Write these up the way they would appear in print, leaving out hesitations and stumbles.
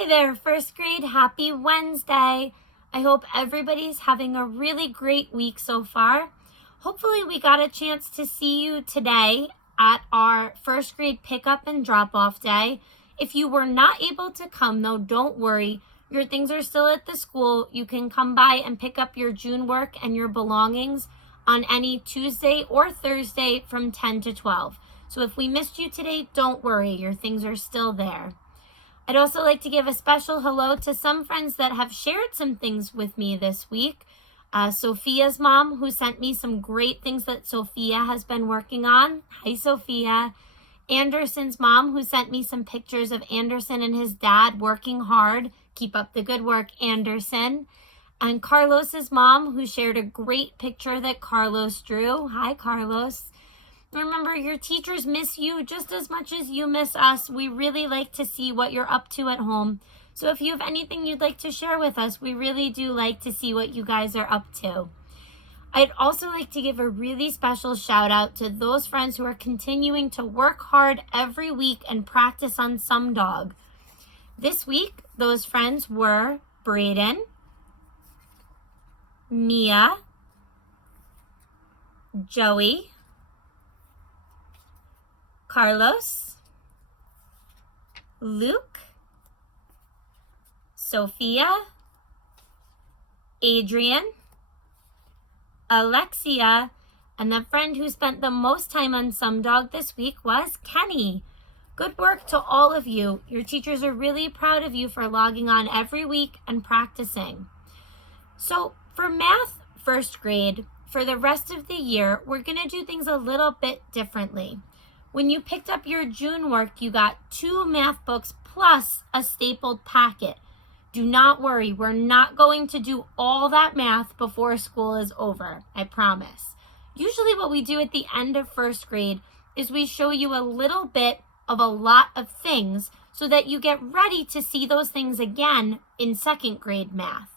Hi there, first grade. Happy Wednesday. I hope everybody's having a really great week so far. Hopefully we got a chance to see you today at our first grade pickup and drop-off day. If you were not able to come though, don't worry. Your things are still at the school. You can come by and pick up your June work and your belongings on any Tuesday or Thursday from 10 to 12. So if we missed you today, don't worry. Your things are still there. I'd also like to give a special hello to some friends that have shared some things with me this week. Sophia's mom, who sent me some great things that Sophia has been working on. Hi, Sophia. Anderson's mom, who sent me some pictures of Anderson and his dad working hard. Keep up the good work, Anderson. And Carlos's mom, who shared a great picture that Carlos drew. Hi, Carlos. Remember, your teachers miss you just as much as you miss us. We really like to see what you're up to at home. So if you have anything you'd like to share with us, we really do like to see what you guys are up to. I'd also like to give a really special shout out to those friends who are continuing to work hard every week and practice on Some Dog. This week, those friends were Braden, Mia, Joey, Carlos, Luke, Sophia, Adrian, Alexia, and the friend who spent the most time on Some Dog this week was Kenny. Good work to all of you. Your teachers are really proud of you for logging on every week and practicing. So for math first grade, for the rest of the year, we're going to do things a little bit differently. When you picked up your June work, you got 2 math books plus a stapled packet. Do not worry, we're not going to do all that math before school is over, I promise. Usually what we do at the end of first grade is we show you a little bit of a lot of things so that you get ready to see those things again in second grade math.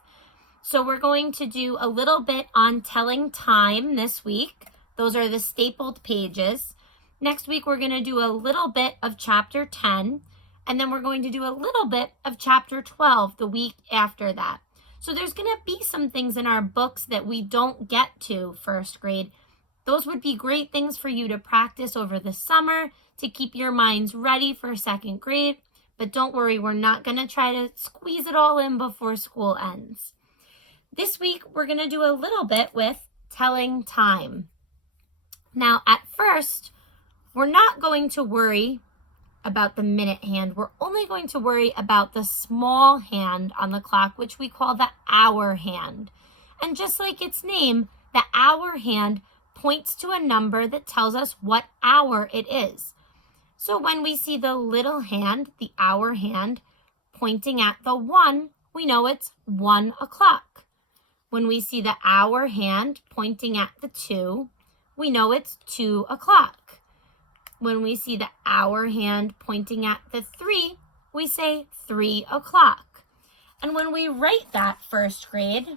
So we're going to do a little bit on telling time this week. Those are the stapled pages. Next week, we're going to do a little bit of chapter 10, and then we're going to do a little bit of chapter 12 the week after that. So there's going to be some things in our books that we don't get to first grade. Those would be great things for you to practice over the summer to keep your minds ready for second grade. But don't worry, we're not going to try to squeeze it all in before school ends. This week, we're going to do a little bit with telling time. Now, at first, we're not going to worry about the minute hand. We're only going to worry about the small hand on the clock, which we call the hour hand. And just like its name, the hour hand points to a number that tells us what hour it is. So when we see the little hand, the hour hand, pointing at the 1, we know it's 1 o'clock. When we see the hour hand pointing at the 2, we know it's 2 o'clock. When we see the hour hand pointing at the 3, we say 3 o'clock. And when we write that first grade,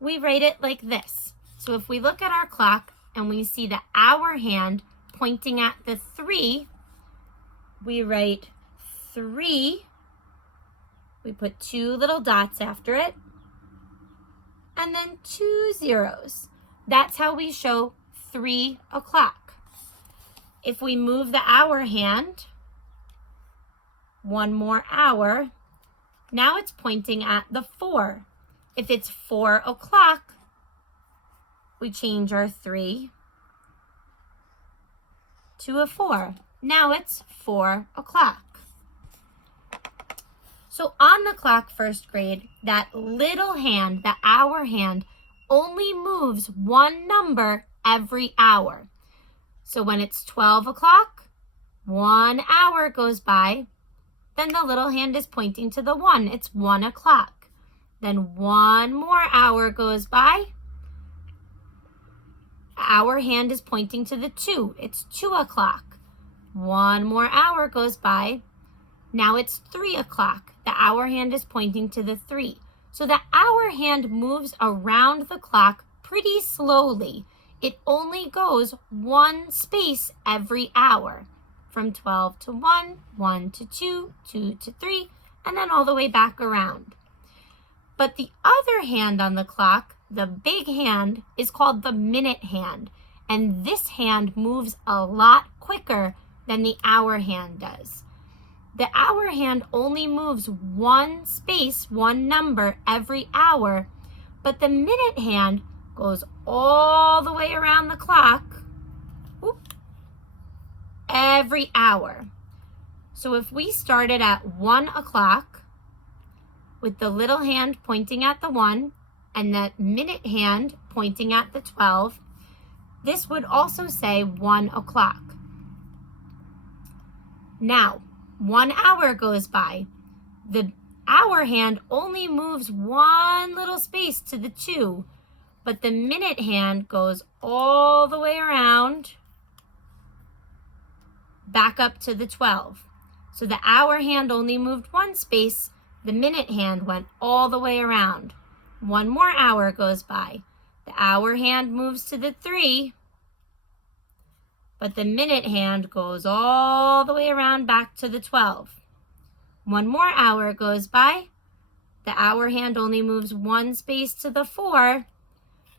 we write it like this. So if we look at our clock and we see the hour hand pointing at the 3, we write 3. We put 2 little dots after it, and then 2 zeros. That's how we show 3 o'clock. If we move the hour hand, 1 more hour, now it's pointing at the 4. If it's 4 o'clock, we change our 3 to a 4. Now it's 4 o'clock. So on the clock first grade, that little hand, the hour hand, only moves 1 number every hour. So when it's 12 o'clock, 1 hour goes by, then the little hand is pointing to the 1. It's 1 o'clock. Then 1 more hour goes by. Our hand is pointing to the 2. It's 2 o'clock. 1 more hour goes by. Now it's 3 o'clock. The hour hand is pointing to the 3. So the hour hand moves around the clock pretty slowly. It only goes 1 space every hour. from 12 to 1, 1 to 2, 2 to 3, and then all the way back around. But the other hand on the clock, the big hand, is called the minute hand. And this hand moves a lot quicker than the hour hand does. The hour hand only moves one space, one number every hour, but the minute hand goes all the way around the clock every hour. So if we started at 1 o'clock with the little hand pointing at the 1 and that minute hand pointing at the 12, this would also say 1 o'clock. Now, 1 hour goes by. The hour hand only moves one little space to the 2, but the minute hand goes all the way around back up to the 12. So the hour hand only moved one space, the minute hand went all the way around. 1 more hour goes by. The hour hand moves to the 3, but the minute hand goes all the way around back to the 12. 1 more hour goes by. The hour hand only moves one space to the 4,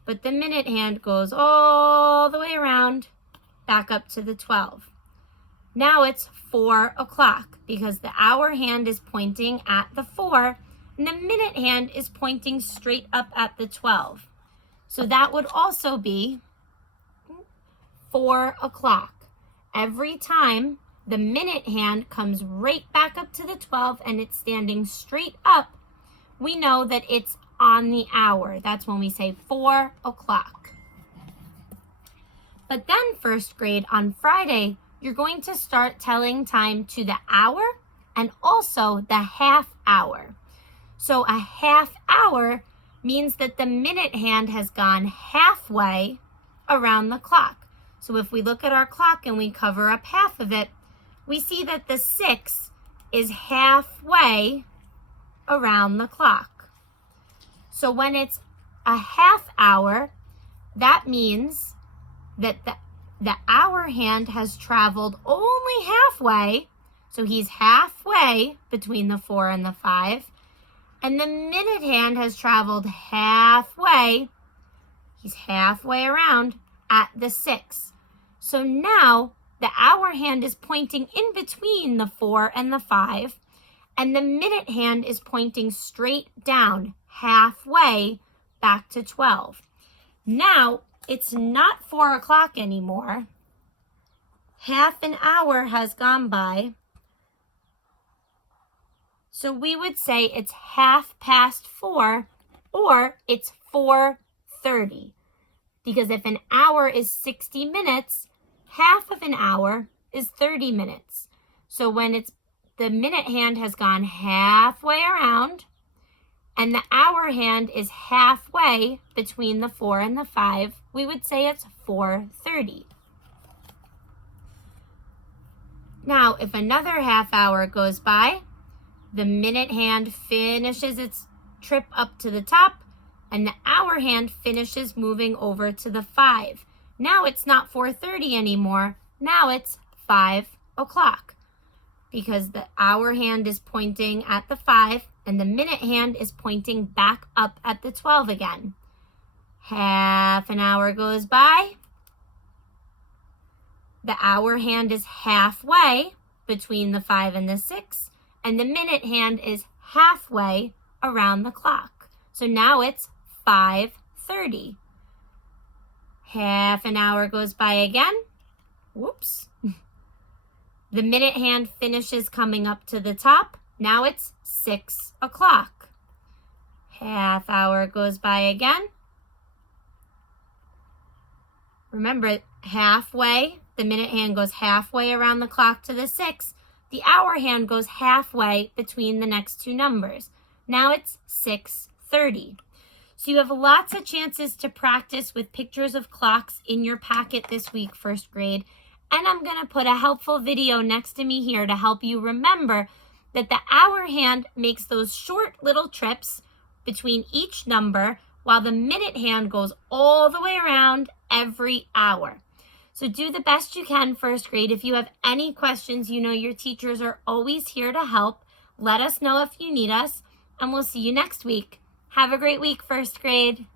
but the minute hand goes all the way around back up to the 12. Now it's 4 o'clock because the hour hand is pointing at the 4 and the minute hand is pointing straight up at the 12. So that would also be 4 o'clock. Every time the minute hand comes right back up to the 12 and it's standing straight up, we know that it's on the hour. That's when we say 4 o'clock. But then first grade on Friday, you're going to start telling time to the hour and also the half hour. So a half hour means that the minute hand has gone halfway around the clock. So if we look at our clock and we cover up half of it, we see that the 6 is halfway around the clock. So when it's a half hour, that means that the hour hand has traveled only halfway. So he's halfway between the 4 and the 5. And the minute hand has traveled halfway. He's halfway around at the 6. So now the hour hand is pointing in between the 4 and the 5. And the minute hand is pointing straight down halfway back to 12. Now it's not 4 o'clock anymore. Half an hour has gone by. So we would say it's 4:30 or it's 4:30. Because if an hour is 60 minutes, half of an hour is 30 minutes. So when it's the minute hand has gone halfway around and the hour hand is halfway between the 4 and the 5, we would say it's 4:30. Now, if another half hour goes by, the minute hand finishes its trip up to the top and the hour hand finishes moving over to the 5. Now it's not 4:30 anymore. Now it's 5 o'clock because the hour hand is pointing at the 5 and the minute hand is pointing back up at the 12 again. Half an hour goes by. The hour hand is halfway between the 5 and the 6, and the minute hand is halfway around the clock. So now it's 5:30. Half an hour goes by again. Whoops. The minute hand finishes coming up to the top. Now it's 6 o'clock. Half hour goes by again. Remember, halfway, the minute hand goes halfway around the clock to the 6. The hour hand goes halfway between the next two numbers. Now it's 6:30. So you have lots of chances to practice with pictures of clocks in your packet this week, first grade. And I'm going to put a helpful video next to me here to help you remember that the hour hand makes those short little trips between each number while the minute hand goes all the way around every hour. So do the best you can, first grade. If you have any questions, you know your teachers are always here to help. Let us know if you need us, and we'll see you next week. Have a great week, first grade.